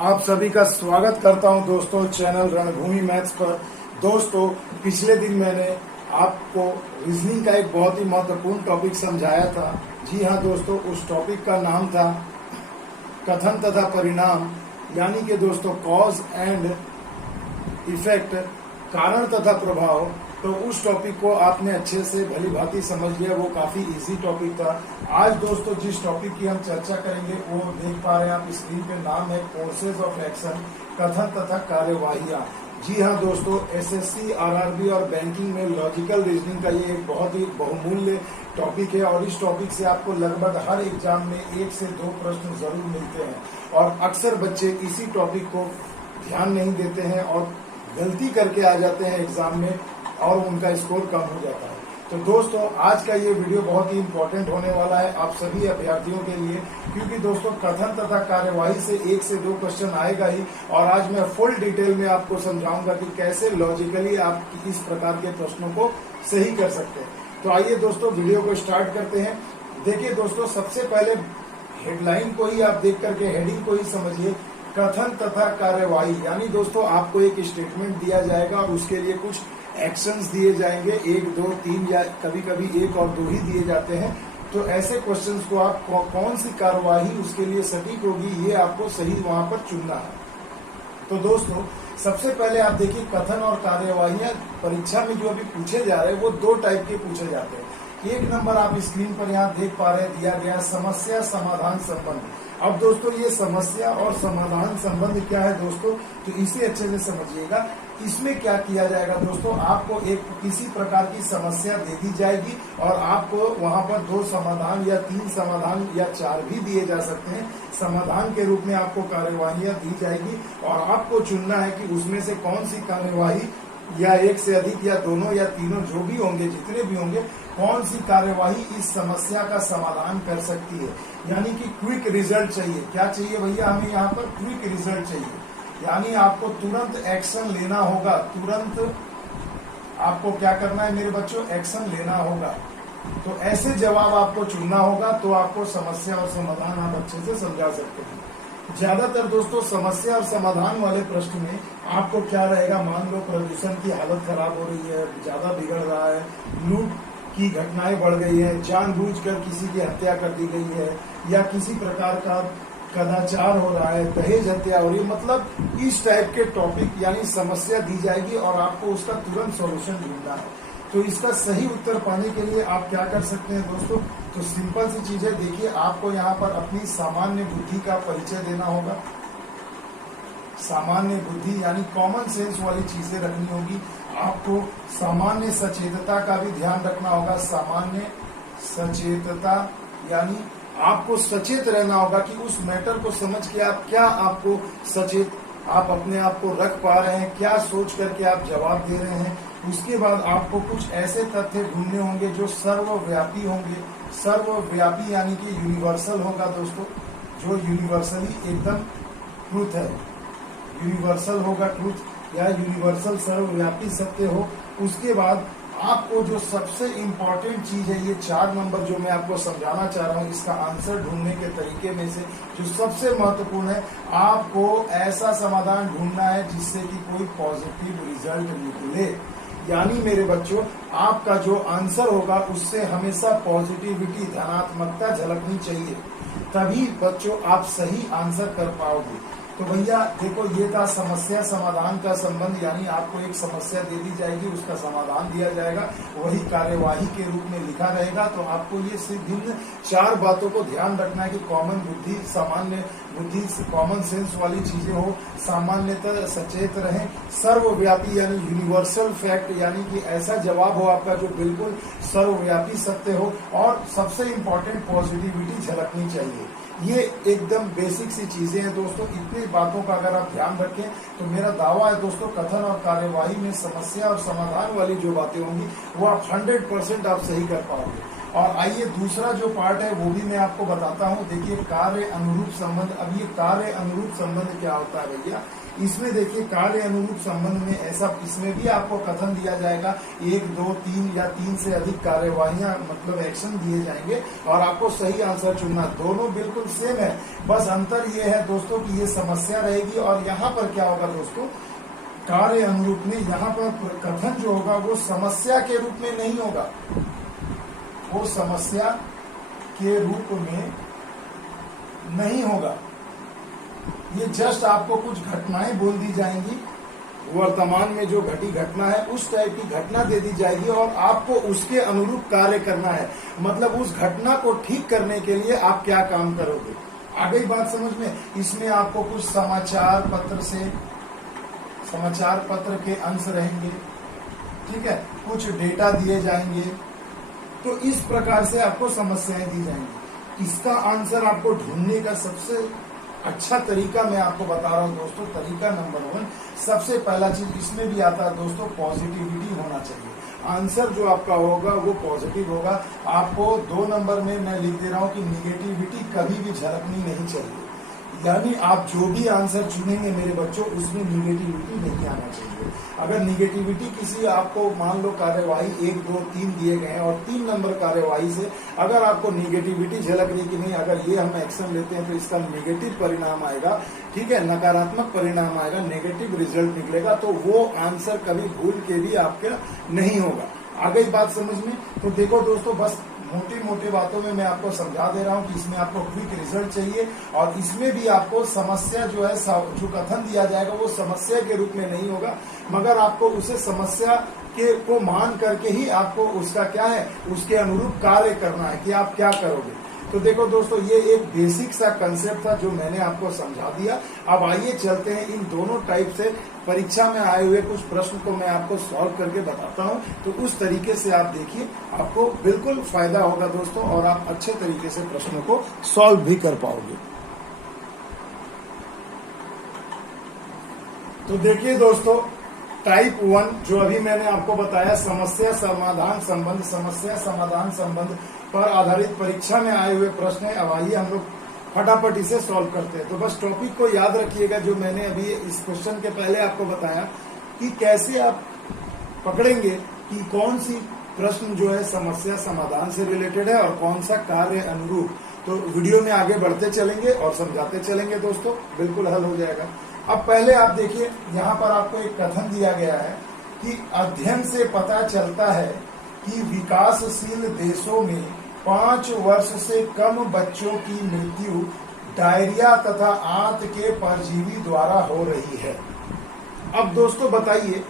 आप सभी का स्वागत करता हूं दोस्तों चैनल रणभूमि मैथ्स पर। दोस्तों पिछले दिन मैंने आपको रीजनिंग का एक बहुत ही महत्वपूर्ण टॉपिक समझाया था। जी हां दोस्तों, उस टॉपिक का नाम था कथन तथा परिणाम, यानी कि दोस्तों कॉज एंड इफेक्ट, कारण तथा प्रभाव। तो उस टॉपिक को आपने अच्छे से भली भांति समझ लिया, वो काफी इजी टॉपिक था। आज दोस्तों जिस टॉपिक की हम चर्चा करेंगे वो देख पा रहे हैं आप स्क्रीन पे, नाम है कोर्सेज ऑफ एक्शन, कथन तथा कार्यवाहियां। जी हाँ दोस्तों, एसएससी, आरआरबी और बैंकिंग में लॉजिकल रीजनिंग का ये एक बहुत ही बहुमूल्य टॉपिक है और इस टॉपिक से आपको लगभग हर एग्जाम में 1 से 2 प्रश्न जरूर मिलते हैं और अक्सर बच्चे इसी टॉपिक को ध्यान नहीं देते हैं और गलती करके आ जाते हैं एग्जाम में और उनका स्कोर कम हो जाता है। तो दोस्तों आज का ये वीडियो बहुत ही इंपॉर्टेंट होने वाला है आप सभी अभ्यर्थियों के लिए, क्योंकि दोस्तों कथन तथा कार्यवाही से 1 से 2 क्वेश्चन आएगा ही और आज मैं फुल डिटेल में आपको समझाऊंगा कि कैसे लॉजिकली आप इस प्रकार के प्रश्नों को सही कर सकते हैं। तो आइए दोस्तों वीडियो को स्टार्ट करते हैं। देखिए दोस्तों, सबसे पहले हेडलाइन को ही आप देख करके हेडिंग को ही समझिए, कथन तथा कार्यवाही। यानी दोस्तों आपको एक स्टेटमेंट दिया जाएगा और उसके लिए कुछ एक्शंस दिए जाएंगे, 1, 2, 3 या कभी कभी 1 और 2 ही दिए जाते हैं। तो ऐसे क्वेश्चंस को आप कौन सी कार्यवाही उसके लिए सटीक होगी ये आपको सही वहां पर चुनना है। तो दोस्तों सबसे पहले आप देखिए, कथन और कार्यवाहियां परीक्षा में जो अभी पूछे जा रहे हैं वो 2 टाइप के पूछे जाते हैं। 1 नंबर आप स्क्रीन पर यहाँ देख पा रहे हैं, दिया गया समस्या समाधान संबंध। अब दोस्तों ये समस्या और समाधान संबंध क्या है दोस्तों, तो इसे अच्छे से समझिएगा। इसमें क्या किया जाएगा दोस्तों, आपको एक किसी प्रकार की समस्या दे दी जाएगी और आपको वहां पर 2 समाधान या 3 समाधान या 4 भी दिए जा सकते हैं। समाधान के रूप में आपको कार्यवाहियां दी जाएगी और आपको चुनना है कि उसमें से कौन सी कार्यवाही या 1 से अधिक या दोनों या तीनों जो भी होंगे, जितने भी होंगे, कौन सी कार्यवाही इस समस्या का समाधान कर सकती है। यानी कि क्विक रिजल्ट चाहिए। क्या चाहिए भैया, हमें यहाँ पर क्विक रिजल्ट चाहिए, यानी आपको तुरंत एक्शन लेना होगा। तुरंत आपको क्या करना है मेरे बच्चों, एक्शन लेना होगा। तो ऐसे जवाब आपको चुनना होगा तो आपको समस्या और समाधान आप अच्छे से समझा सकते हैं। ज्यादातर दोस्तों समस्या और समाधान वाले प्रश्न में आपको क्या रहेगा, मान लो प्रदूषण की हालत खराब हो रही है, ज्यादा बिगड़ रहा है, लूट की घटनाएं बढ़ गई है, जानबूझकर किसी की हत्या कर दी गई है या किसी प्रकार का कदाचार हो रहा है, दहेज हत्या हो रही है, मतलब इस टाइप के टॉपिक यानी समस्या दी जाएगी और आपको उसका तुरंत सॉल्यूशन ढूंढना है। तो इसका सही उत्तर पाने के लिए आप क्या कर सकते हैं दोस्तों, तो सिंपल सी चीजें देखिए, आपको यहाँ पर अपनी सामान्य बुद्धि का परिचय देना होगा। सामान्य बुद्धि यानी कॉमन सेंस वाली चीजें रखनी होगी। आपको सामान्य सचेतता का भी ध्यान रखना होगा। सामान्य सचेतता यानी आपको सचेत रहना होगा कि उस मैटर को समझ के आप क्या आपको सचेत आप अपने आप को रख पा रहे हैं, क्या सोच करके आप जवाब दे रहे हैं। उसके बाद आपको कुछ ऐसे तथ्य ढूंढने होंगे जो सर्वव्यापी होंगे। सर्वव्यापी यानी कि यूनिवर्सल होगा दोस्तों, जो यूनिवर्सली एकदम ट्रूथ है, यूनिवर्सल होगा ट्रूथ या यूनिवर्सल सर्वव्यापी सत्य हो। उसके बाद आपको जो सबसे इम्पोर्टेंट चीज है, ये 4 नंबर जो मैं आपको समझाना चाह रहा हूँ, इसका आंसर ढूंढने के तरीके में से जो सबसे महत्वपूर्ण है, आपको ऐसा समाधान ढूंढना है जिससे कि कोई पॉजिटिव रिजल्ट निकले। यानी मेरे बच्चों आपका जो आंसर होगा उससे हमेशा पॉजिटिविटी, धनात्मकता झलकनी चाहिए, तभी बच्चों आप सही आंसर कर पाओगे। तो भैया देखो, ये था समस्या समाधान का संबंध, यानी आपको एक समस्या दे दी जाएगी, उसका समाधान दिया जाएगा, वही कार्यवाही के रूप में लिखा रहेगा। तो आपको ये सिर्फ भिन्न 4 बातों को ध्यान रखना है कि कॉमन बुद्धि, सामान्य बुद्धि, कॉमन सेंस वाली चीजें हो, सामान्यतः सचेत रहें, सर्वव्यापी यानी यूनिवर्सल फैक्ट, यानी कि ऐसा जवाब हो आपका जो बिल्कुल सर्वव्यापी सत्य हो, और सबसे इम्पोर्टेंट पॉजिटिविटी झलकनी चाहिए। ये एकदम बेसिक सी चीजें हैं दोस्तों। इतनी बातों का अगर आप ध्यान रखें तो मेरा दावा है दोस्तों, कथन और कार्यवाही में समस्या और समाधान वाली जो बातें होंगी वो आप 100% आप सही कर पाओगे। और आइए दूसरा जो पार्ट है वो भी मैं आपको बताता हूं। देखिए कार्य अनुरूप संबंध। अब ये कार्य अनुरूप संबंध क्या होता है भैया, इसमें देखिए कार्य अनुरूप संबंध में ऐसा, इसमें भी आपको कथन दिया जाएगा 1, 2, 3 या 3 से अधिक कार्यवाहियां मतलब एक्शन दिए जाएंगे और आपको सही आंसर चुनना। दोनों बिल्कुल सेम है, बस अंतर ये है दोस्तों कि ये समस्या रहेगी और यहाँ पर क्या होगा दोस्तों, कार्य अनुरूप में यहाँ पर कथन जो होगा वो समस्या के रूप में नहीं होगा, वो समस्या के रूप में नहीं होगा। ये जस्ट आपको कुछ घटनाएं बोल दी जाएंगी, वर्तमान में जो घटी घटना है उस टाइप की घटना दे दी जाएगी और आपको उसके अनुरूप कार्य करना है। मतलब उस घटना को ठीक करने के लिए आप क्या काम करोगे, आ गई बात समझ में। इसमें आपको कुछ समाचार पत्र के अंश रहेंगे, ठीक है, कुछ डेटा दिए जाएंगे, तो इस प्रकार से आपको समस्याएं दी जाएंगी। इसका आंसर आपको ढूंढने का सबसे अच्छा तरीका मैं आपको बता रहा हूं दोस्तों। तरीका नंबर 1, सबसे पहला चीज इसमें भी आता है दोस्तों, पॉजिटिविटी होना चाहिए। आंसर जो आपका होगा वो पॉजिटिव होगा। आपको 2 नंबर में मैं लिख दे रहा हूं कि निगेटिविटी कभी भी झलकनी नहीं चाहिए। यानी आप जो भी आंसर चुनेंगे मेरे बच्चों, उसमें निगेटिविटी नहीं आना चाहिए। अगर निगेटिविटी किसी आपको मान लो कार्यवाही 1, 2, 3 दिए गए हैं और 3 नंबर कार्यवाही से अगर आपको निगेटिविटी झलक रही कि नहीं, अगर ये हम एक्शन लेते हैं तो इसका निगेटिव परिणाम आएगा, ठीक है, नकारात्मक परिणाम आएगा, नेगेटिव रिजल्ट निकलेगा, तो वो आंसर कभी भूल के भी आपका नहीं होगा। आ गई बात समझ में। तो देखो दोस्तों, बस मोटी बातों में मैं आपको समझा दे रहा हूं कि इसमें आपको क्विक रिजल्ट चाहिए और इसमें भी आपको समस्या जो है, जो कथन दिया जाएगा वो समस्या के रूप में नहीं होगा, मगर आपको उसे समस्या के को मान करके ही आपको उसका क्या है, उसके अनुरूप कार्य करना है कि आप क्या करोगे। तो देखो दोस्तों, ये एक बेसिक सा कंसेप्ट था जो मैंने आपको समझा दिया। अब आइए चलते हैं इन दोनों टाइप से परीक्षा में आए हुए कुछ प्रश्न को मैं आपको सॉल्व करके बताता हूं। तो उस तरीके से आप देखिए, आपको बिल्कुल फायदा होगा दोस्तों और आप अच्छे तरीके से प्रश्नों को सॉल्व भी कर पाओगे। तो देखिए दोस्तों, टाइप 1 जो अभी मैंने आपको बताया, समस्या समाधान संबंध पर आधारित परीक्षा में आए हुए प्रश्न है। अब आइए हम लोग फटाफट इसे सॉल्व करते हैं। तो बस टॉपिक को याद रखिएगा जो मैंने अभी इस क्वेश्चन के पहले आपको बताया कि कैसे आप पकड़ेंगे कि कौन सी प्रश्न जो है समस्या समाधान से रिलेटेड है और कौन सा कार्य अनुरूप। तो वीडियो में आगे बढ़ते चलेंगे और समझाते चलेंगे दोस्तों, बिल्कुल हल हो जाएगा। अब पहले आप देखिए, यहाँ पर आपको एक कथन दिया गया है कि अध्ययन से पता चलता है कि विकासशील देशों में 5 वर्ष से कम बच्चों की मृत्यु डायरिया तथा आंत के परजीवी द्वारा हो रही है। अब दोस्तों बताइए,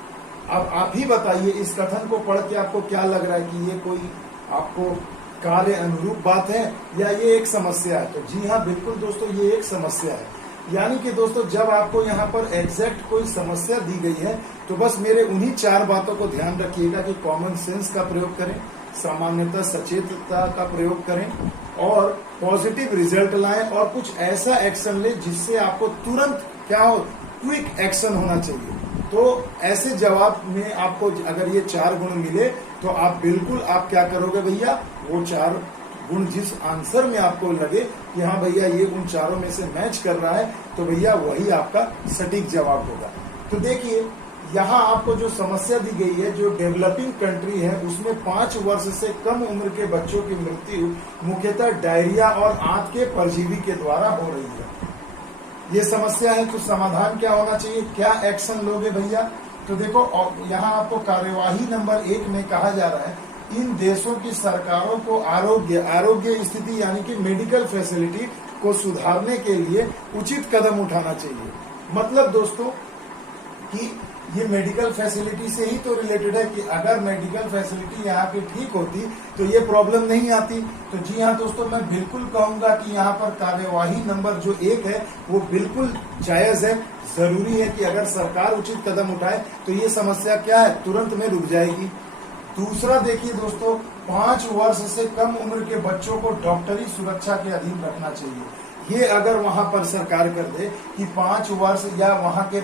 अब आप ही बताइए, इस कथन को पढ़ के आपको क्या लग रहा है कि ये कोई आपको कार्य अनुरूप बात है या ये एक समस्या है? तो जी हाँ, बिल्कुल दोस्तों, ये एक समस्या है। यानी कि दोस्तों, जब आपको यहाँ पर एग्जैक्ट कोई समस्या दी गई है तो बस मेरे उन्हीं 4 बातों को ध्यान रखिएगा कि कॉमन सेंस का प्रयोग करें, सामान्यता सचेतता का प्रयोग करें और पॉजिटिव रिजल्ट लाएं और कुछ ऐसा एक्शन ले जिससे आपको तुरंत क्या हो, क्विक एक्शन होना चाहिए। तो ऐसे जवाब में आपको अगर ये 4 गुण मिले तो आप बिल्कुल आप क्या करोगे भैया, वो 4 गुण जिस आंसर में आपको लगे कि हाँ भैया ये उन चारों में से मैच कर रहा है, तो भैया वही आपका सटीक जवाब होगा। तो देखिए, यहाँ आपको जो समस्या दी गई है, जो डेवलपिंग कंट्री है उसमें 5 वर्ष से कम उम्र के बच्चों की मृत्यु मुख्यतः डायरिया और आंत के परजीवी के द्वारा हो रही है। ये समस्या है, तो समाधान क्या होना चाहिए, क्या एक्शन लोगे भैया? तो देखो, यहाँ आपको कार्यवाही नंबर 1 में कहा जा रहा है, इन देशों की सरकारों को आरोग्य स्थिति यानी कि मेडिकल फैसिलिटी को सुधारने के लिए उचित कदम उठाना चाहिए। मतलब दोस्तों कि ये मेडिकल फैसिलिटी से ही तो रिलेटेड है कि अगर मेडिकल फैसिलिटी यहाँ पे ठीक होती तो ये प्रॉब्लम नहीं आती। तो जी हाँ दोस्तों, मैं बिल्कुल कहूंगा कि यहाँ पर कार्यवाही नंबर जो 1 है वो बिल्कुल जायज है। जरूरी है कि अगर सरकार उचित कदम उठाए तो ये समस्या क्या है, तुरंत में रुक जाएगी। दूसरा देखिए दोस्तों, 5 वर्ष से कम उम्र के बच्चों को डॉक्टरी सुरक्षा के अधीन रखना चाहिए। ये अगर वहां पर सरकार कर दे कि 5 वर्ष या वहां के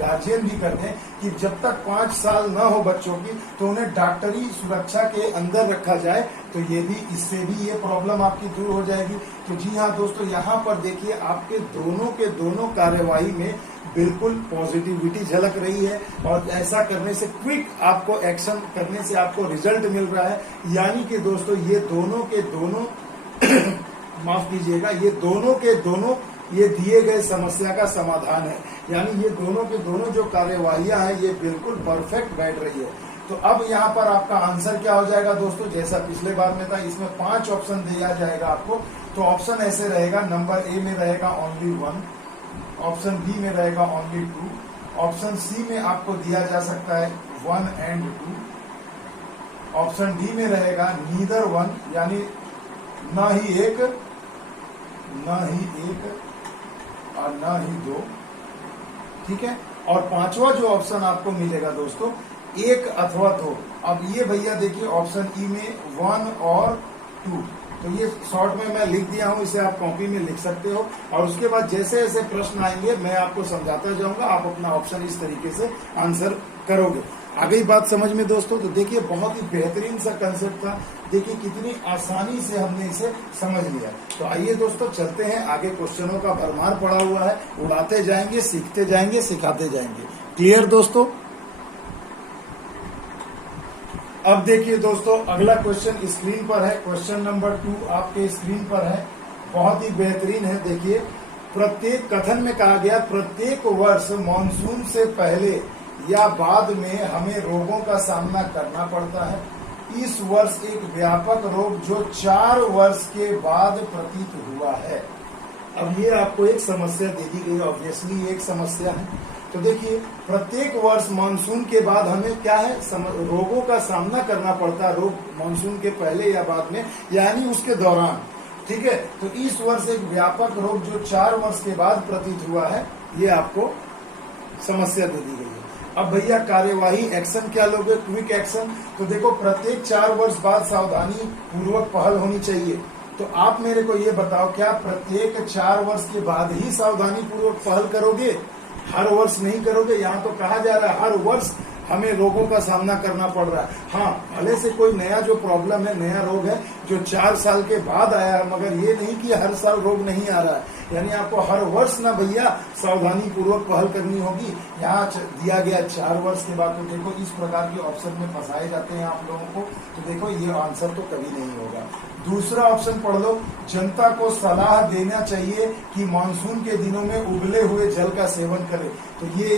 गार्जियन भी कर दें कि जब तक 5 साल न हो बच्चों की तो उन्हें डॉक्टरी सुरक्षा के अंदर रखा जाए, तो ये भी, इससे भी ये प्रॉब्लम आपकी दूर हो जाएगी। तो जी हाँ दोस्तों, यहाँ पर देखिए आपके दोनों के दोनों कार्यवाही में बिल्कुल पॉजिटिविटी झलक रही है, और ऐसा करने से, क्विक आपको एक्शन करने से आपको रिजल्ट मिल रहा है। यानी कि दोस्तों ये दोनों के दोनों माफ कीजिएगा, ये दोनों के दोनों ये दिए गए समस्या का समाधान है। यानी ये दोनों के दोनों जो कार्यवाहियां हैं ये बिल्कुल परफेक्ट बैठ रही है। तो अब यहाँ पर आपका आंसर क्या हो जाएगा दोस्तों, जैसा पिछले बार में था, इसमें 5 ऑप्शन दिया जाएगा आपको। तो ऑप्शन ऐसे रहेगा, नंबर ए में रहेगा ओनली 1, ऑप्शन बी में रहेगा ओनली 2, ऑप्शन सी में आपको दिया जा सकता है 1 and 2, ऑप्शन डी में रहेगा नीदर 1 यानी ना ही एक और ना ही 2, ठीक है। और 5वां जो ऑप्शन आपको मिलेगा दोस्तों, 1 अथवा 2। अब ये भैया देखिए ऑप्शन ई में 1 और 2, तो ये शॉर्ट में मैं लिख दिया हूं, इसे आप कॉपी में लिख सकते हो। और उसके बाद जैसे जैसे प्रश्न आएंगे मैं आपको समझाता जाऊंगा, आप अपना ऑप्शन इस तरीके से आंसर करोगे। आ गई बात समझ में दोस्तों? तो देखिए बहुत ही बेहतरीन सा कंसेप्ट था, देखिए कितनी आसानी से हमने इसे समझ लिया। तो आइए दोस्तों चलते हैं आगे, क्वेश्चनों का भरमार पड़ा हुआ है, उड़ाते जाएंगे, सीखते जाएंगे, सिखाते जाएंगे। क्लियर दोस्तों? अब देखिए दोस्तों अगला क्वेश्चन स्क्रीन पर है, क्वेश्चन नंबर 2 आपके स्क्रीन पर है, बहुत ही बेहतरीन है। देखिए प्रत्येक कथन में कहा गया प्रत्येक वर्ष मानसून से पहले या बाद में हमें रोगों का सामना करना पड़ता है। इस वर्ष एक व्यापक रोग जो 4 वर्ष के बाद प्रतीत हुआ है। अब ये आपको एक समस्या दे दी गई, ऑब्वियसली एक समस्या है। तो देखिए प्रत्येक वर्ष मानसून के बाद हमें क्या है, रोगों का सामना करना पड़ता है, रोग मानसून के पहले या बाद में, यानी उसके दौरान, ठीक है। तो इस वर्ष एक व्यापक रोग जो 4 वर्ष के बाद प्रतीत हुआ है, ये आपको समस्या दे दी गई है। अब भैया कार्यवाही एक्शन क्या लोगे, क्विक एक्शन। तो देखो प्रत्येक 4 वर्ष बाद सावधानी पूर्वक पहल होनी चाहिए। तो आप मेरे को ये बताओ, क्या प्रत्येक 4 वर्ष के बाद ही सावधानी पूर्वक पहल करोगे, हर वर्ष नहीं करोगे? यहाँ तो कहा जा रहा है हर वर्ष हमें रोगों का सामना करना पड़ रहा है। हाँ, भले से कोई नया जो प्रॉब्लम है, नया रोग है जो 4 साल के बाद आया है, मगर ये नहीं कि हर साल रोग नहीं आ रहा है। यानी आपको हर वर्ष ना भैया सावधानी पूर्वक पहल करनी होगी। यहाँ दिया गया 4 वर्ष के बाद। तो देखो इस प्रकार के ऑप्शन में फंसाए जाते हैं आप लोगों को, तो देखो ये आंसर तो कभी नहीं होगा। दूसरा ऑप्शन पढ़ लो, जनता को सलाह देना चाहिए कि मानसून के दिनों में उबले हुए जल का सेवन करें। तो ये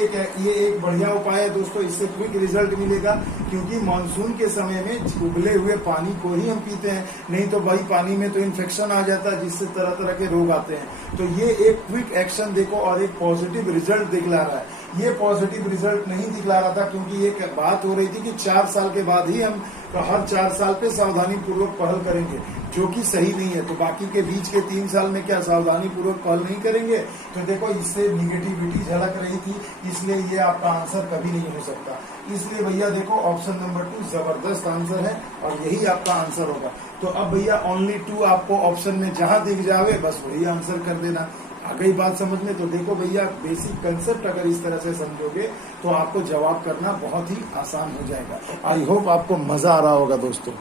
एक बढ़िया उपाय है दोस्तों, इससे क्विक रिजल्ट मिलेगा, क्योंकि मानसून के समय में उबले हुए पानी को ही हम पीते हैं, नहीं तो भाई पानी में तो इन्फेक्शन आ जाता है जिससे तरह तरह के रोग आते हैं। तो ये एक क्विक एक्शन देखो और एक पॉजिटिव रिजल्ट दिखला रहा है। ये पॉजिटिव रिजल्ट नहीं दिखला रहा था, क्योंकि ये बात हो रही थी कि 4 साल के बाद ही हम हर 4 साल पे सावधानी पूर्वक पहल करेंगे, जो कि सही नहीं है। तो बाकी के बीच के 3 साल में क्या सावधानी पूर्वक पहल नहीं करेंगे? तो देखो इससे निगेटिविटी झलक रही थी, इसलिए ये आपका आंसर कभी नहीं हो सकता। इसलिए भैया देखो ऑप्शन नंबर 2 जबरदस्त आंसर है और यही आपका आंसर होगा। तो अब भैया ओनली 2 आपको ऑप्शन में जहां दिख जावे बस वही आंसर कर देना। आ गई बात समझ में? तो देखो भैया बेसिक कंसेप्ट अगर इस तरह से समझोगे तो आपको जवाब करना बहुत ही आसान हो जाएगा। आई होप आपको मजा आ रहा होगा दोस्तों।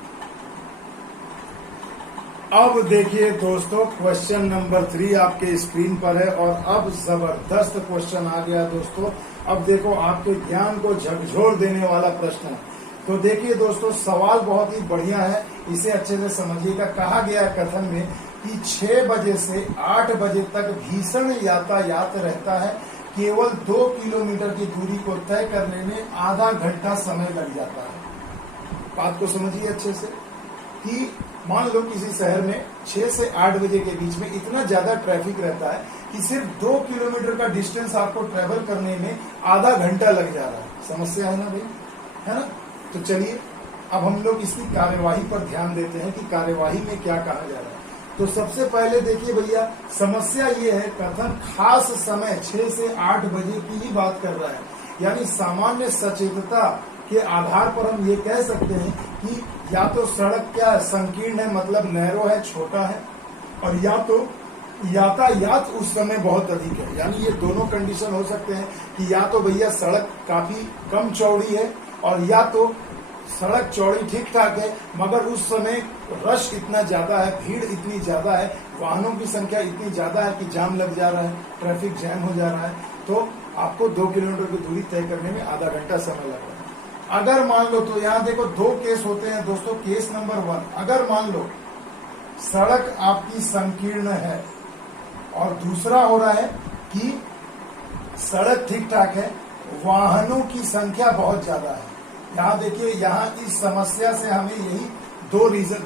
अब देखिए दोस्तों क्वेश्चन नंबर 3 आपके स्क्रीन पर है और अब जबरदस्त क्वेश्चन आ गया दोस्तों। अब देखो आपके ज्ञान को झकझोर देने वाला प्रश्न है। तो देखिए दोस्तों सवाल बहुत ही बढ़िया है, इसे अच्छे से समझिएगा। कहा गया कथन में कि 6 बजे से 8 बजे तक भीषण यातायात रहता है, केवल 2 किलोमीटर की दूरी को तय करने में आधा घंटा समय लग जाता है। बात को समझिए अच्छे से कि मान लो किसी शहर में 6 से 8 बजे के बीच में इतना ज्यादा ट्रैफिक रहता है कि सिर्फ 2 किलोमीटर का डिस्टेंस आपको ट्रेवल करने में आधा घंटा लग जा रहा है। समस्या है ना भाई, है ना? तो चलिए अब हम लोग इसकी कार्यवाही पर ध्यान देते हैं कि कार्यवाही में क्या कहा जा रहा है। तो सबसे पहले देखिए भैया समस्या ये है, कथन खास समय 6 से 8 बजे की ही बात कर रहा है। यानी सामान्य सचेतता के आधार पर हम ये कह सकते हैं कि या तो सड़क क्या संकीर्ण है, मतलब नैरो है, छोटा है, और या तो यातायात उस समय बहुत अधिक है, यानी ये दोनों कंडीशन हो सकते हैं कि या तो भैया सड़क काफी कम चौड़ी है और या तो सड़क चौड़ी ठीक ठाक है, मगर उस समय रश इतना ज्यादा है, भीड़ इतनी ज्यादा है, वाहनों की संख्या इतनी ज्यादा है कि जाम लग जा रहा है, ट्रैफिक जैम हो जा रहा है, तो आपको 2 किलोमीटर की दूरी तय करने में आधा घंटा समय लग रहा है। अगर मान लो, तो यहाँ देखो 2 केस होते हैं दोस्तों। केस नंबर 1, अगर मान लो सड़क आपकी संकीर्ण है और दूसरा हो रहा है कि सड़क ठीक ठाक है, वाहनों की संख्या बहुत ज्यादा है। यहाँ देखिए, यहाँ इस समस्या से हमें यही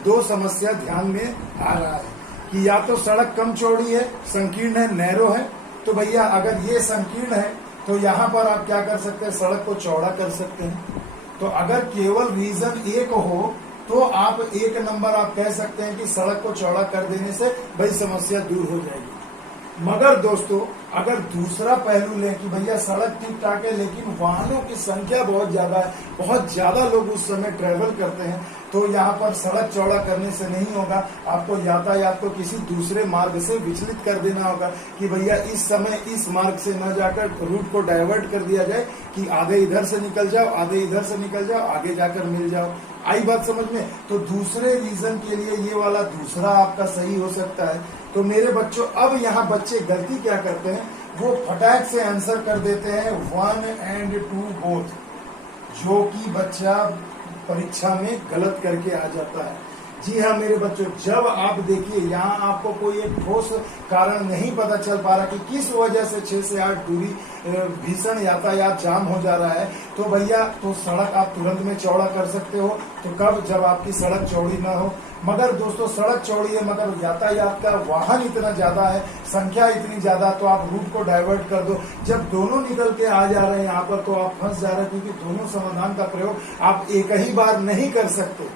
दो समस्या ध्यान में आ रहा है कि या तो सड़क कम चौड़ी है, संकीर्ण है, नैरो है। तो भैया अगर ये संकीर्ण है तो यहाँ पर आप क्या कर सकते हैं, सड़क को चौड़ा कर सकते हैं। तो अगर केवल रीजन एक हो तो आप 1 नंबर आप कह सकते हैं कि सड़क को चौड़ा कर देने से भाई समस्या दूर हो जाएगी। मगर दोस्तों अगर दूसरा पहलू लें कि भैया सड़क ठीक ठाक है लेकिन वाहनों की संख्या बहुत ज्यादा है, बहुत ज्यादा लोग उस समय ट्रेवल करते हैं, तो यहाँ पर सड़क चौड़ा करने से नहीं होगा। आपको यातायात को किसी दूसरे मार्ग से विचलित कर देना होगा कि भैया इस समय इस मार्ग से न जाकर रूट को डाइवर्ट कर दिया जाए कि आधे इधर से निकल जाओ, आधे इधर से निकल जाओ, आगे जाकर मिल जाओ। आई बात समझ में? तो दूसरे रीजन के लिए ये वाला दूसरा आपका सही हो सकता है। तो मेरे बच्चों, अब यहाँ बच्चे गलती क्या करते हैं, वो फटाक से आंसर कर देते हैं 1 and 2 बोथ, जो कि बच्चा परीक्षा में गलत करके आ जाता है। जी हाँ मेरे बच्चों, जब आप देखिए यहाँ आपको कोई एक ठोस कारण नहीं पता चल पा रहा कि किस वजह से 6 से 8 दूरी भीषण यातायात जाम हो जा रहा है, तो भैया तो सड़क आप तुरंत में चौड़ा कर सकते हो। तो कब? जब आपकी सड़क चौड़ी ना हो। मगर दोस्तों सड़क चौड़ी है मगर यातायात का वाहन इतना ज्यादा है, संख्या इतनी ज्यादा, तो आप रूट को डाइवर्ट कर दो। जब दोनों निकल के आ जा रहे हैं यहाँ पर, तो आप फंस जा रहे हैं, क्योंकि दोनों समाधान का प्रयोग आप एक ही बार नहीं कर सकते।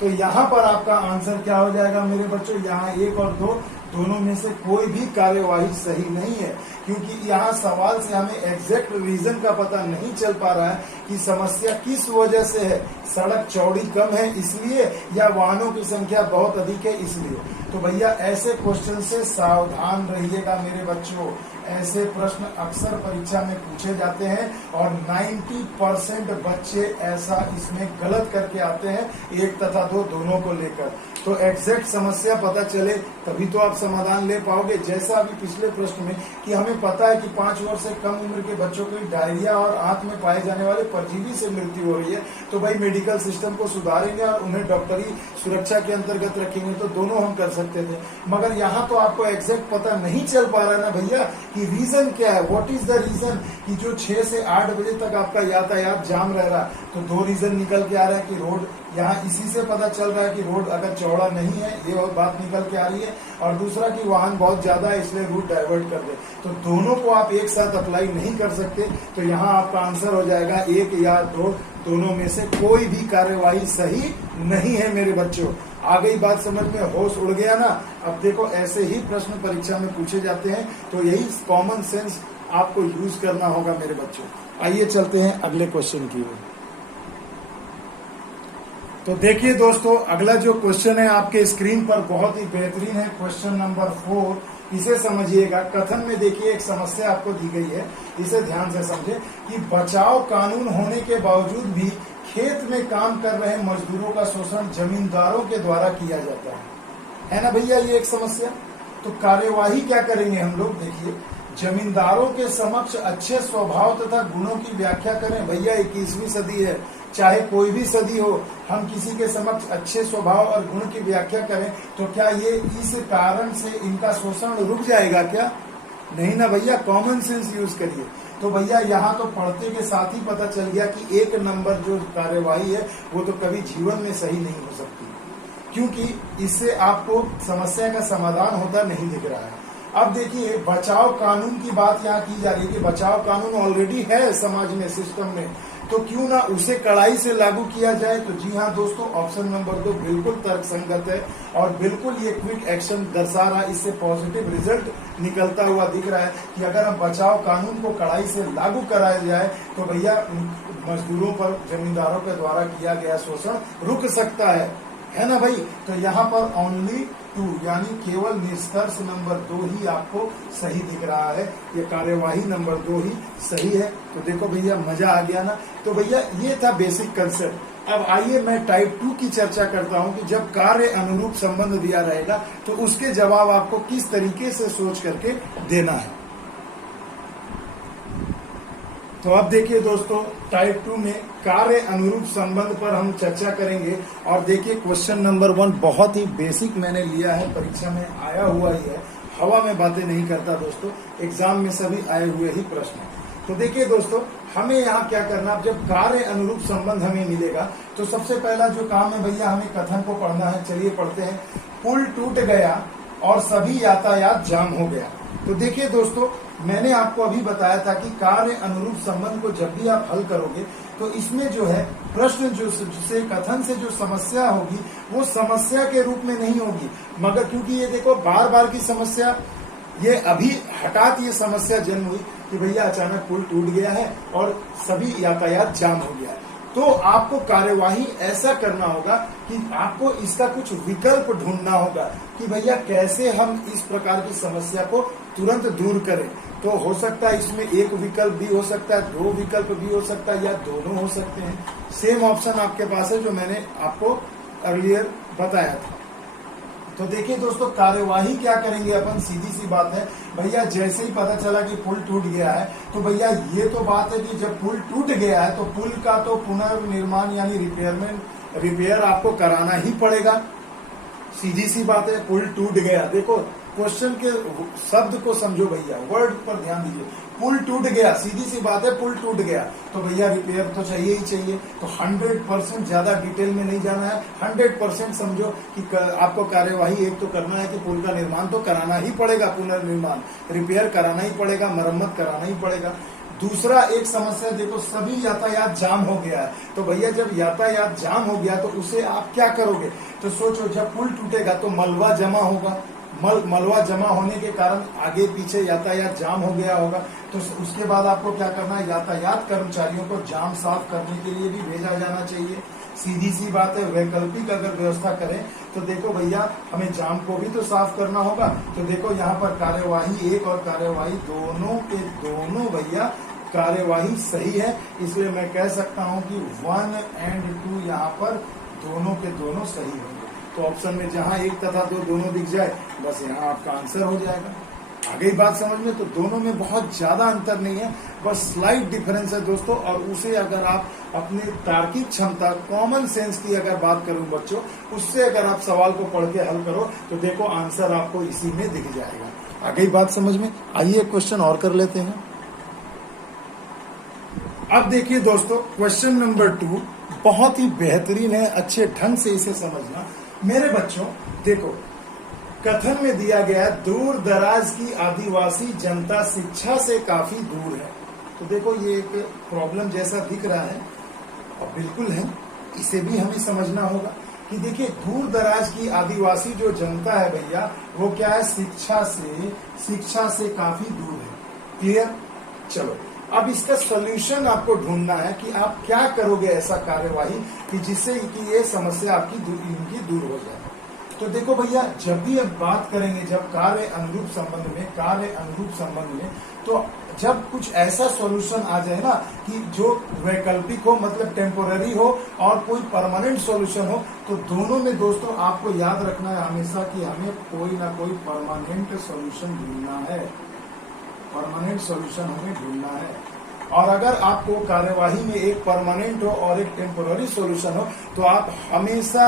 तो यहाँ पर आपका आंसर क्या हो जाएगा मेरे बच्चों, यहाँ 1 और 2 दोनों में से कोई भी कार्यवाही सही नहीं है, क्योंकि यहाँ सवाल से हमें एग्जैक्ट रीजन का पता नहीं चल पा रहा है कि समस्या किस वजह से है। सड़क चौड़ी कम है इसलिए, या वाहनों की संख्या बहुत अधिक है इसलिए। तो भैया ऐसे क्वेश्चन से सावधान रहिएगा मेरे बच्चों। ऐसे प्रश्न अक्सर परीक्षा में पूछे जाते हैं और 90% बच्चे ऐसा इसमें गलत करके आते हैं, 1 तथा 2 दोनों को लेकर। तो एग्जैक्ट समस्या पता चले तभी तो आप समाधान ले पाओगे। जैसा अभी पिछले प्रश्न में कि हमें पता है कि 5 वर्ष से कम उम्र के बच्चों को डायरिया और आंत में पाए जाने वाले परजीवी से मृत्यु हो रही है, तो भाई मेडिकल सिस्टम को सुधारेंगे और उन्हें डॉक्टरी सुरक्षा के अंतर्गत रखेंगे, तो दोनों हम कर सकते थे। मगर यहाँ तो आपको एग्जैक्ट पता नहीं चल पा रहा है ना भैया कि रीजन क्या है, व्हाट इज द रीजन कि जो 6 से 8 बजे तक आपका यातायात जाम रह रहा है। तो 2 रीजन निकल के आ रहा है कि रोड, यहाँ इसी से पता चल रहा है कि रोड अगर चौड़ा नहीं है, ये बात निकल के आ रही है, और दूसरा कि वाहन बहुत ज्यादा है इसलिए रूट डाइवर्ट कर दे। तो दोनों को आप एक साथ अप्लाई नहीं कर सकते। तो यहाँ आपका आंसर हो जाएगा 1 या 2, दोनों में से कोई भी कार्यवाही सही नहीं है मेरे बच्चों। आ गई बात समझ में? होश उड़ गया ना? अब देखो ऐसे ही प्रश्न परीक्षा में पूछे जाते हैं, तो यही कॉमन सेंस आपको यूज करना होगा मेरे बच्चों। आइए चलते हैं अगले क्वेश्चन की ओर। तो देखिए दोस्तों, अगला जो क्वेश्चन है आपके स्क्रीन पर बहुत ही बेहतरीन है, क्वेश्चन नंबर 4। इसे समझिएगा। कथन में देखिए एक समस्या आपको दी गई है, इसे ध्यान से समझे कि बचाव कानून होने के बावजूद भी खेत में काम कर रहे मजदूरों का शोषण जमींदारों के द्वारा किया जाता है ना भैया? ये एक समस्या। तो कार्यवाही क्या करेंगे हम लोग? देखिए, जमींदारों के समक्ष अच्छे स्वभाव तथा गुणों की व्याख्या करें। भैया 21वीं सदी है, चाहे कोई भी सदी हो, हम किसी के समक्ष अच्छे स्वभाव और गुण की व्याख्या करें तो क्या ये इस कारण से इनका शोषण रुक जाएगा क्या? नहीं ना भैया, कॉमन सेंस यूज करिए। तो भैया यहाँ तो पढ़ते के साथ ही पता चल गया कि 1 नंबर जो कार्यवाही है वो तो कभी जीवन में सही नहीं हो सकती, क्योंकि इससे आपको समस्या का समाधान होता नहीं दिख रहा है। अब देखिए, बचाव कानून की बात यहाँ की जा रही है कि बचाव कानून ऑलरेडी है समाज में, सिस्टम में, तो क्यों ना उसे कड़ाई से लागू किया जाए। तो जी हाँ दोस्तों, ऑप्शन नंबर 2 बिल्कुल तर्कसंगत है और बिल्कुल ये क्विक एक्शन दर्शा रहा है। इससे पॉजिटिव रिजल्ट निकलता हुआ दिख रहा है कि अगर हम बचाव कानून को कड़ाई से लागू कराया जाए तो भैया मजदूरों पर जमींदारों के द्वारा किया गया शोषण रुक सकता है ना भाई? तो यहाँ पर ओनली 2 यानी केवल निष्कर्ष नंबर 2 ही आपको सही दिख रहा है। ये कार्यवाही नंबर 2 ही सही है। तो देखो भैया मजा आ गया ना। तो भैया ये था बेसिक कंसेप्ट। अब आइए मैं टाइप 2 की चर्चा करता हूं कि जब कार्य अनुरूप संबंध दिया रहेगा तो उसके जवाब आपको किस तरीके से सोच करके देना है। तो अब देखिए दोस्तों, टाइप 2 में कार्य अनुरूप संबंध पर हम चर्चा करेंगे। और देखिए क्वेश्चन नंबर 1 बहुत ही बेसिक मैंने लिया है, परीक्षा में आया हुआ ही है, हवा में बातें नहीं करता दोस्तों, एग्जाम में सभी आए हुए ही प्रश्न। तो देखिए दोस्तों, हमें यहाँ क्या करना, जब कार्य अनुरूप संबंध हमें मिलेगा तो सबसे पहला जो काम है भैया, हमें कथन को पढ़ना है। चलिए पढ़ते हैं। पुल टूट गया और सभी यातायात जाम हो गया। तो देखिए दोस्तों, मैंने आपको अभी बताया था कि कार्य अनुरूप संबंध को जब भी आप हल करोगे तो इसमें जो है प्रश्न से कथन से जो समस्या होगी वो समस्या के रूप में नहीं होगी, मगर क्योंकि ये देखो बार बार की समस्या, ये अभी हठात ये समस्या जन्म हुई कि भैया अचानक पुल टूट गया है और सभी यातायात जाम हो गया है। तो आपको कार्यवाही ऐसा करना होगा कि आपको इसका कुछ विकल्प ढूंढना होगा कि भैया कैसे हम इस प्रकार की समस्या को तुरंत दूर करें। तो हो सकता है इसमें एक विकल्प भी हो सकता है, 2 विकल्प भी हो सकता है, या दोनों हो सकते हैं। सेम ऑप्शन आपके पास है जो मैंने आपको अर्लियर बताया था। तो देखिए दोस्तों, कार्यवाही क्या करेंगे अपन, सीधी सी बात है भैया, जैसे ही पता चला कि पुल टूट गया है तो भैया ये तो बात है कि जब पुल टूट गया है तो पुल का तो पुनर्निर्माण यानी रिपेयर आपको कराना ही पड़ेगा। सीधी सी बात है, पुल टूट गया। देखो क्वेश्चन के शब्द को समझो भैया, वर्ड पर ध्यान दीजिए। पुल टूट गया, सीधी सी बात है, पुल टूट गया तो भैया रिपेयर तो चाहिए ही चाहिए। तो 100% ज्यादा डिटेल में नहीं जाना है, 100% समझो कि आपको कार्यवाही एक तो करना है कि पुल का निर्माण तो कराना ही पड़ेगा, पुनर्निर्माण रिपेयर कराना ही पड़ेगा, मरम्मत कराना ही पड़ेगा। दूसरा एक समस्या देखो, सभी यातायात जाम हो गया है। तो भैया जब यातायात जाम हो गया तो उसे आप क्या करोगे, तो सोचो जब पुल टूटेगा तो मलबा जमा होगा, मलबा जमा होने के कारण आगे पीछे यातायात जाम हो गया होगा। तो उसके बाद आपको क्या करना है, यातायात कर्मचारियों को जाम साफ करने के लिए भी भेजा जाना चाहिए। सीधी सी बात है, वैकल्पिक अगर व्यवस्था करें तो देखो भैया हमें जाम को भी तो साफ करना होगा। तो देखो यहाँ पर कार्यवाही 1 और कार्यवाही दोनों के दोनों भैया कार्यवाही सही है, इसलिए मैं कह सकता हूँ कि 1 और 2 यहाँ पर दोनों के दोनों सही होंगे। तो ऑप्शन में जहां 1 तथा 2 दोनों दिख जाए बस यहाँ आपका आंसर हो जाएगा। आ गई बात समझ में। तो दोनों में बहुत ज्यादा अंतर नहीं है, बस स्लाइट डिफरेंस है दोस्तों। और उसे अगर आप अपनी तार्किक क्षमता, कॉमन सेंस की अगर बात करूं बच्चों, उससे अगर आप सवाल को पढ़ के हल करो तो देखो आंसर आपको इसी में दिख जाएगा। आ गई बात समझ में। आइए क्वेश्चन और कर लेते हैं। अब देखिए दोस्तों, क्वेश्चन नंबर 2 बहुत ही बेहतरीन है, अच्छे ढंग से इसे समझना मेरे बच्चों। देखो कथन में दिया गया, दूर दराज की आदिवासी जनता शिक्षा से काफी दूर है। तो देखो ये एक प्रॉब्लम जैसा दिख रहा है और बिल्कुल है, इसे भी हमें समझना होगा कि देखिए दूर दराज की आदिवासी जो जनता है भैया वो क्या है, शिक्षा से काफी दूर है। क्लियर। चलो अब इसका सोल्यूशन आपको ढूंढना है कि आप क्या करोगे ऐसा कार्यवाही कि जिससे कि ये समस्या आपकी इनकी दूर हो जाए। तो देखो भैया, जब भी अब बात करेंगे जब कार्य अनुरूप संबंध में तो जब कुछ ऐसा सॉल्यूशन आ जाए ना कि जो वैकल्पिक हो, मतलब टेम्पोररी हो, और कोई परमानेंट सॉल्यूशन हो, तो दोनों में दोस्तों आपको याद रखना है हमेशा कि हमें कोई ना कोई परमानेंट सॉल्यूशन ढूंढना है, परमानेंट सॉल्यूशन हमें ढूंढना है। और अगर आपको कार्यवाही में एक परमानेंट हो और एक टेम्पोररी सॉल्यूशन हो तो आप हमेशा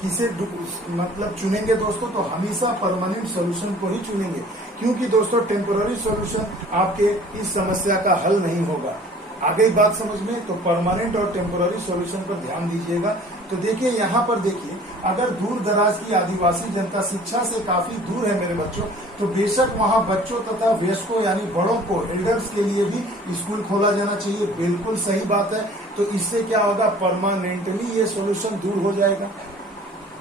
किसे मतलब चुनेंगे दोस्तों, तो हमेशा परमानेंट सॉल्यूशन को ही चुनेंगे, क्योंकि दोस्तों टेम्पोररी सॉल्यूशन आपके इस समस्या का हल नहीं होगा। आ गई बात समझ में। तो परमानेंट और टेम्पोररी सॉल्यूशन पर ध्यान दीजिएगा। तो देखिए यहाँ पर देखिए, अगर दूर दराज की आदिवासी जनता शिक्षा से काफी दूर है मेरे बच्चों, तो बेशक वहाँ बच्चों तथा वयस्कों यानी बड़ों को, एल्डर्स के लिए भी स्कूल खोला जाना चाहिए। बिल्कुल सही बात है। तो इससे क्या होगा, परमानेंटली ये सॉल्यूशन दूर हो जाएगा।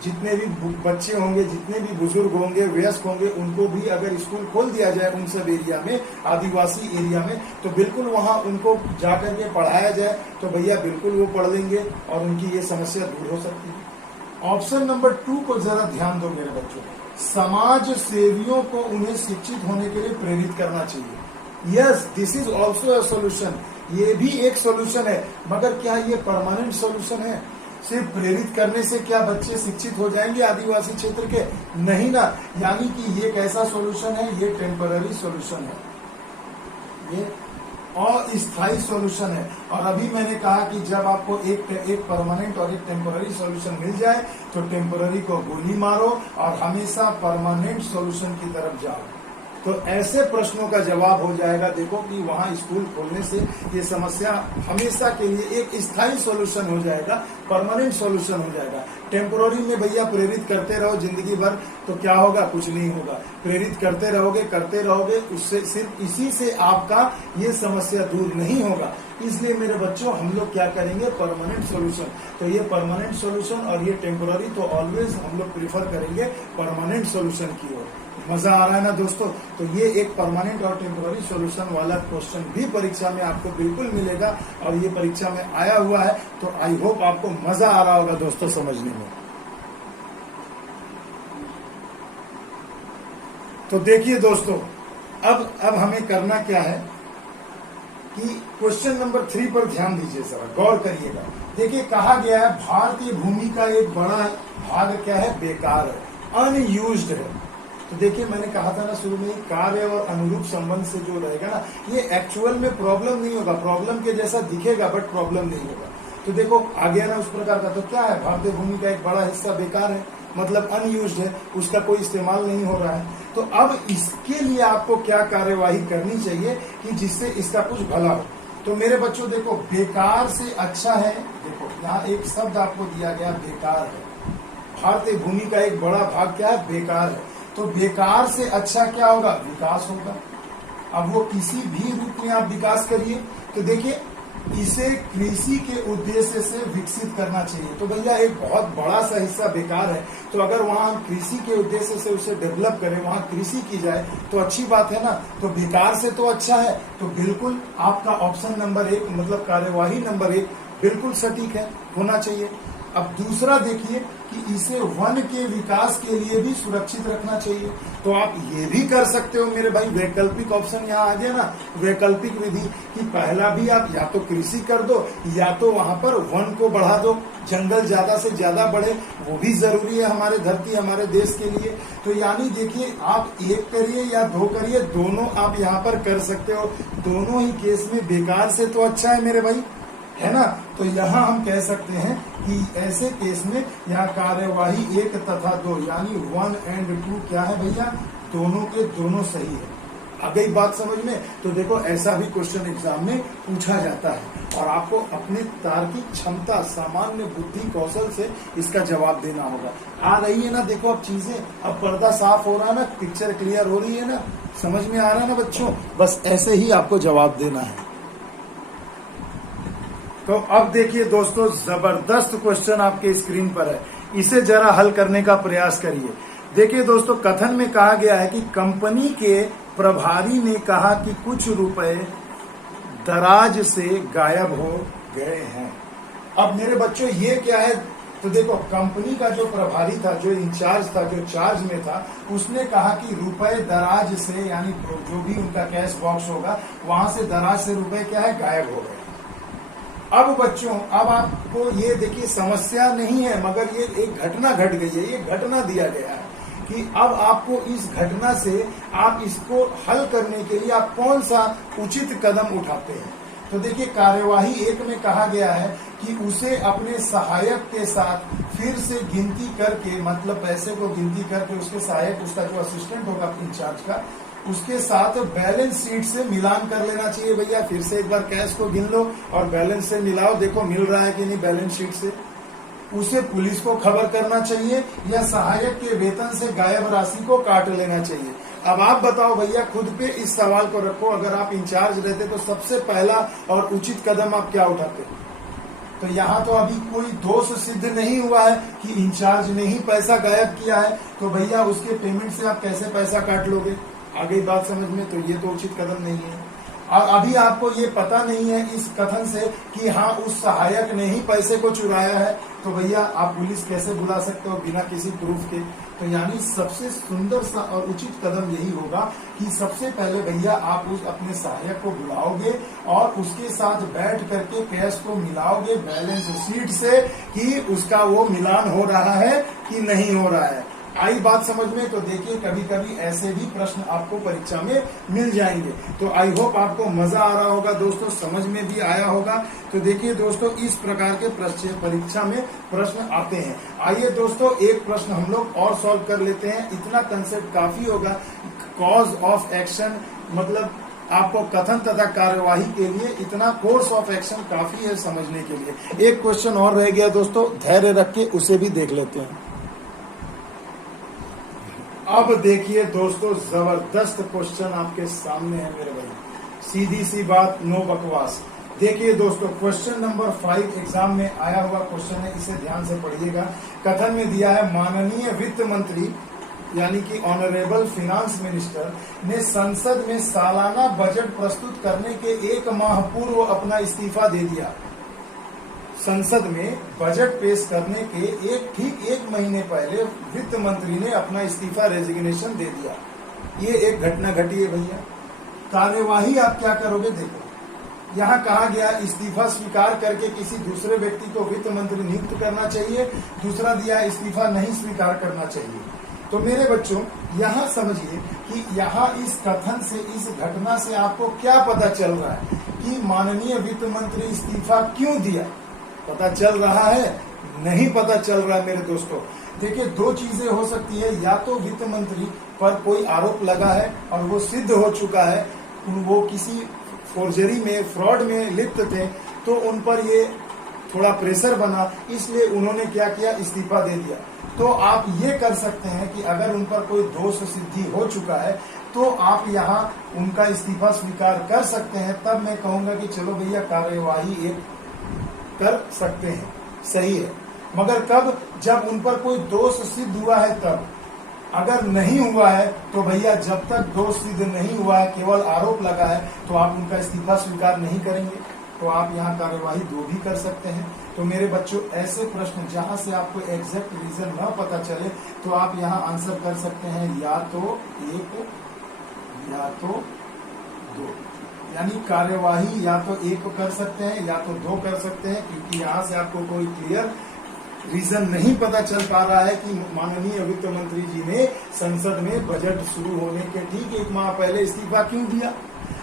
जितने भी बच्चे होंगे, जितने भी बुजुर्ग होंगे, वयस्क होंगे, उनको भी अगर स्कूल खोल दिया जाए उन सब एरिया में, आदिवासी एरिया में, तो बिल्कुल वहाँ उनको जाकर के पढ़ाया जाए तो भैया बिल्कुल वो पढ़ लेंगे और उनकी ये समस्या दूर हो सकती है। ऑप्शन नंबर 2 को जरा ध्यान दो मेरे बच्चों। समाज सेवियों को उन्हें शिक्षित होने के लिए प्रेरित करना चाहिए। Yes, this is also a solution, ये भी एक सोल्यूशन है, मगर क्या ये परमानेंट सोल्यूशन है? सिर्फ प्रेरित करने से क्या बच्चे शिक्षित हो जाएंगे आदिवासी क्षेत्र के? नहीं ना। यानी कि ये कैसा सोल्यूशन है? ये टेम्पररी सोल्यूशन है, ये अस्थायी सॉल्यूशन है। और अभी मैंने कहा कि जब आपको एक परमानेंट और एक टेम्पररी सॉल्यूशन मिल जाए तो टेम्पररी को गोली मारो और हमेशा परमानेंट सॉल्यूशन की तरफ जाओ, तो ऐसे प्रश्नों का जवाब हो जाएगा। देखो कि वहां स्कूल खोलने से ये समस्या हमेशा के लिए एक स्थायी सॉल्यूशन हो जाएगा, परमानेंट सॉल्यूशन हो जाएगा। टेम्पोररी में भैया प्रेरित करते रहो जिंदगी भर तो क्या होगा? कुछ नहीं होगा। प्रेरित करते रहोगे, उससे सिर्फ इसी से आपका ये समस्या दूर नहीं होगा। इसलिए मेरे बच्चों, हम लोग क्या करेंगे? Permanent solution. तो ये परमानेंट सॉल्यूशन और ये टेम्पोररी, तो ऑलवेज हम लोग प्रीफर करेंगे परमानेंट सॉल्यूशन की ओर। मजा आ रहा है ना दोस्तों? तो ये एक परमानेंट और टेम्पोररी सॉल्यूशन वाला क्वेश्चन भी परीक्षा में आपको बिल्कुल मिलेगा, और ये परीक्षा में आया हुआ है, तो आई होप आपको मजा आ रहा होगा दोस्तों समझने में। तो देखिए दोस्तों, अब हमें करना क्या है कि क्वेश्चन नंबर 3 पर ध्यान दीजिए, जरा गौर करिएगा। देखिए, कहा गया है भारतीय भूमि का एक बड़ा भाग क्या है? बेकार है, अनयूज्ड है। तो देखिए, मैंने कहा था ना शुरू में, कार्य और अनुरूप संबंध से जो रहेगा ना, ये एक्चुअल में प्रॉब्लम नहीं होगा, प्रॉब्लम के जैसा दिखेगा बट प्रॉब्लम नहीं होगा। तो देखो आ गया ना उस प्रकार का। तो क्या है? भारतीय भूमि का एक बड़ा हिस्सा बेकार है, मतलब अनयूज्ड है, उसका कोई इस्तेमाल नहीं हो रहा है। तो अब इसके लिए आपको क्या कार्यवाही करनी चाहिए कि जिससे इसका कुछ भला हो? तो मेरे बच्चों देखो, बेकार से अच्छा है, देखो यहाँ एक शब्द आपको दिया गया, बेकार है। भारतीय भूमि का एक बड़ा भाग क्या है? बेकार है। तो बेकार से अच्छा क्या होगा? विकास होगा। अब वो किसी भी रूप में आप विकास करिए, तो देखिए इसे कृषि के उद्देश्य से विकसित करना चाहिए। तो भैया एक बहुत बड़ा सा हिस्सा बेकार है, तो अगर वहां हम कृषि के उद्देश्य से उसे डेवलप करें, वहां कृषि की जाए तो अच्छी बात है ना। तो बेकार से तो अच्छा है, तो बिल्कुल आपका ऑप्शन नंबर 1, मतलब कार्यवाही नंबर 1 बिल्कुल सटीक है, होना चाहिए। अब दूसरा देखिए कि इसे वन के विकास के लिए भी सुरक्षित रखना चाहिए। तो आप ये भी कर सकते हो मेरे भाई, वैकल्पिक ऑप्शन यहाँ आ गया ना, वैकल्पिक विधि, कि पहला भी आप या तो कृषि कर दो या तो वहां पर वन को बढ़ा दो, जंगल ज्यादा से ज्यादा बढ़े, वो भी जरूरी है हमारे धरती, हमारे देश के लिए। तो यानी देखिए, आप एक करिए या 2 करिए, दोनों आप यहाँ पर कर सकते हो। दोनों ही केस में बेकार से तो अच्छा है मेरे भाई, है ना। तो यहाँ हम कह सकते हैं कि ऐसे केस में यहाँ कार्यवाही 1 तथा 2 यानी 1 और 2 क्या है भैया? दोनों के दोनों सही है। आ गई बात समझ में? तो देखो, ऐसा भी क्वेश्चन एग्जाम में पूछा जाता है और आपको अपने तार्किक क्षमता, सामान्य बुद्धि कौशल से इसका जवाब देना होगा। आ रही है ना देखो अब चीजें, अब पर्दा साफ हो रहा है ना, पिक्चर क्लियर हो रही है ना, समझ में आ रहा है ना बच्चों? बस ऐसे ही आपको जवाब देना है। तो अब देखिए दोस्तों, जबरदस्त क्वेश्चन आपके स्क्रीन पर है, इसे जरा हल करने का प्रयास करिए। देखिए दोस्तों, कथन में कहा गया है कि कंपनी के प्रभारी ने कहा कि कुछ रुपए दराज से गायब हो गए हैं। अब मेरे बच्चों ये क्या है? तो देखो, कंपनी का जो प्रभारी था, जो इंचार्ज था, जो चार्ज में था, उसने कहा कि रुपए दराज से, यानी जो भी उनका कैश बॉक्स होगा वहां से दराज से रुपए क्या है? गायब हो गए। अब बच्चों, अब आपको ये देखिए, समस्या नहीं है मगर ये एक घटना घट गई है, ये घटना दिया गया है कि अब आपको इस घटना से आप इसको हल करने के लिए आप कौन सा उचित कदम उठाते हैं। तो देखिए, कार्यवाही 1 में कहा गया है कि उसे अपने सहायक के साथ फिर से गिनती करके, मतलब पैसे को गिनती करके उसके सहायक, उसका जो असिस्टेंट होगा इंचार्ज का, उसके साथ बैलेंस शीट से मिलान कर लेना चाहिए। भैया फिर से एक बार कैश को गिन लो और बैलेंस से मिलाओ, देखो मिल रहा है कि नहीं बैलेंस शीट से। उसे पुलिस को खबर करना चाहिए या सहायक के वेतन से गायब राशि को काट लेना चाहिए। अब आप बताओ भैया, खुद पे इस सवाल को रखो, अगर आप इंचार्ज रहते तो सबसे पहला और उचित कदम आप क्या उठाते? तो यहाँ तो अभी कोई दोष सिद्ध नहीं हुआ है कि इंचार्ज ने ही पैसा गायब किया है, तो भैया उसके पेमेंट से आप कैसे पैसा काट लोगे? आ गई बात समझ में? तो ये तो उचित कदम नहीं है। और अभी आपको ये पता नहीं है इस कथन से कि हाँ उस सहायक ने ही पैसे को चुराया है, तो भैया आप पुलिस कैसे बुला सकते हो बिना किसी प्रूफ के? तो यानी सबसे सुंदर सा और उचित कदम यही होगा कि सबसे पहले भैया आप उस अपने सहायक को बुलाओगे और उसके साथ बैठ करके कैश को मिलाओगे बैलेंस शीट से कि उसका वो मिलान हो रहा है कि नहीं हो रहा है। आई बात समझ में? तो देखिए कभी कभी ऐसे भी प्रश्न आपको परीक्षा में मिल जाएंगे। तो आई होप आपको मजा आ रहा होगा दोस्तों, समझ में भी आया होगा। तो देखिए दोस्तों इस प्रकार के परीक्षा में प्रश्न आते हैं। आइए दोस्तों एक प्रश्न हम लोग और सॉल्व कर लेते हैं। इतना कंसेप्ट काफी होगा। कॉज ऑफ एक्शन मतलब आपको कथन तथा कार्यवाही के लिए इतना कोर्स ऑफ एक्शन काफी है समझने के लिए। एक क्वेश्चन और रह गया दोस्तों, धैर्य रख के उसे भी देख लेते हैं। अब देखिए दोस्तों जबरदस्त क्वेश्चन आपके सामने है मेरे भाई, सीधी सी बात, नो बकवास। देखिए दोस्तों क्वेश्चन नंबर 5 एग्जाम में आया हुआ क्वेश्चन है, इसे ध्यान से पढ़िएगा। कथन में दिया है माननीय वित्त मंत्री यानी कि ऑनरेबल फिनांस मिनिस्टर ने संसद में सालाना बजट प्रस्तुत करने के 1 माह पूर्व अपना इस्तीफा दे दिया। संसद में बजट पेश करने के ठीक एक महीने पहले वित्त मंत्री ने अपना इस्तीफा रेजिग्नेशन दे दिया। ये एक घटना घटी है भैया। कार्यवाही आप क्या करोगे देखो, यहाँ कहा गया इस्तीफा स्वीकार करके किसी दूसरे व्यक्ति को वित्त मंत्री नियुक्त करना चाहिए, दूसरा दिया इस्तीफा नहीं स्वीकार करना चाहिए। तो मेरे बच्चों यहाँ समझिए कि यहाँ इस कथन से, इस घटना से आपको क्या पता चल रहा है कि माननीय वित्त मंत्री इस्तीफा क्यों दिया? पता चल रहा है? नहीं पता चल रहा है मेरे दोस्तों। देखिए दो चीजें हो सकती है, या तो वित्त मंत्री पर कोई आरोप लगा है और वो सिद्ध हो चुका है, वो किसी फोर्जरी में, फ्रॉड में लिप्त थे, तो उन पर ये थोड़ा प्रेशर बना, इसलिए उन्होंने क्या किया, इस्तीफा दे दिया। तो आप ये कर सकते हैं कि अगर उन पर कोई दोष सिद्धि हो चुका है तो आप यहाँ उनका इस्तीफा स्वीकार कर सकते हैं। तब मैं कहूंगा कि चलो भैया कार्यवाही एक कर सकते हैं, सही है। मगर कब? जब उन पर कोई दोष सिद्ध हुआ है तब। अगर नहीं हुआ है तो भैया जब तक दोष सिद्ध नहीं हुआ है, केवल आरोप लगा है, तो आप उनका इस्तीफा स्वीकार नहीं करेंगे। तो आप यहाँ कार्यवाही 2 भी कर सकते हैं। तो मेरे बच्चों ऐसे प्रश्न जहां से आपको एग्जैक्ट रीजन न पता चले तो आप यहाँ आंसर कर सकते हैं या तो 1 या तो 2, यानी कार्यवाही या तो 1 कर सकते हैं या तो 2 कर सकते हैं, क्योंकि यहाँ से आपको कोई क्लियर रीजन नहीं पता चल पा रहा है कि माननीय वित्त मंत्री जी ने संसद में बजट शुरू होने के ठीक 1 माह पहले इस्तीफा क्यों दिया।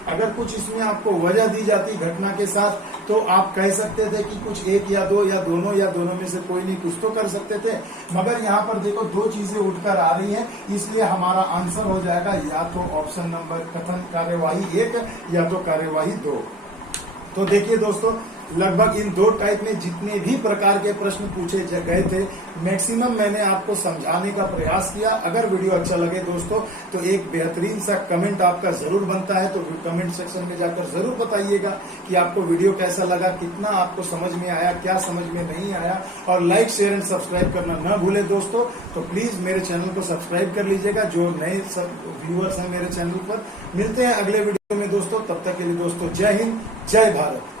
अगर कुछ इसमें आपको वजह दी जाती घटना के साथ तो आप कह सकते थे कि कुछ 1 या 2 या दोनों में से कोई नहीं, कुछ तो कर सकते थे। मगर यहाँ पर देखो 2 चीजें उठकर आ रही हैं, इसलिए हमारा आंसर हो जाएगा या तो ऑप्शन नंबर कथन कार्यवाही 1 या तो कार्यवाही 2। तो देखिए दोस्तों लगभग इन 2 टाइप में जितने भी प्रकार के प्रश्न पूछे गए थे मैक्सिमम मैंने आपको समझाने का प्रयास किया। अगर वीडियो अच्छा लगे दोस्तों तो एक बेहतरीन सा कमेंट आपका जरूर बनता है, तो कमेंट सेक्शन में जाकर जरूर बताइएगा कि आपको वीडियो कैसा लगा, कितना आपको समझ में आया, क्या समझ में नहीं आया। और लाइक शेयर एंड सब्सक्राइब करना न भूले दोस्तों। तो प्लीज मेरे चैनल को सब्सक्राइब कर लीजिएगा जो नए व्यूअर्स हैं मेरे चैनल पर। मिलते हैं अगले वीडियो में दोस्तों, तब तक के लिए दोस्तों जय हिंद, जय भारत।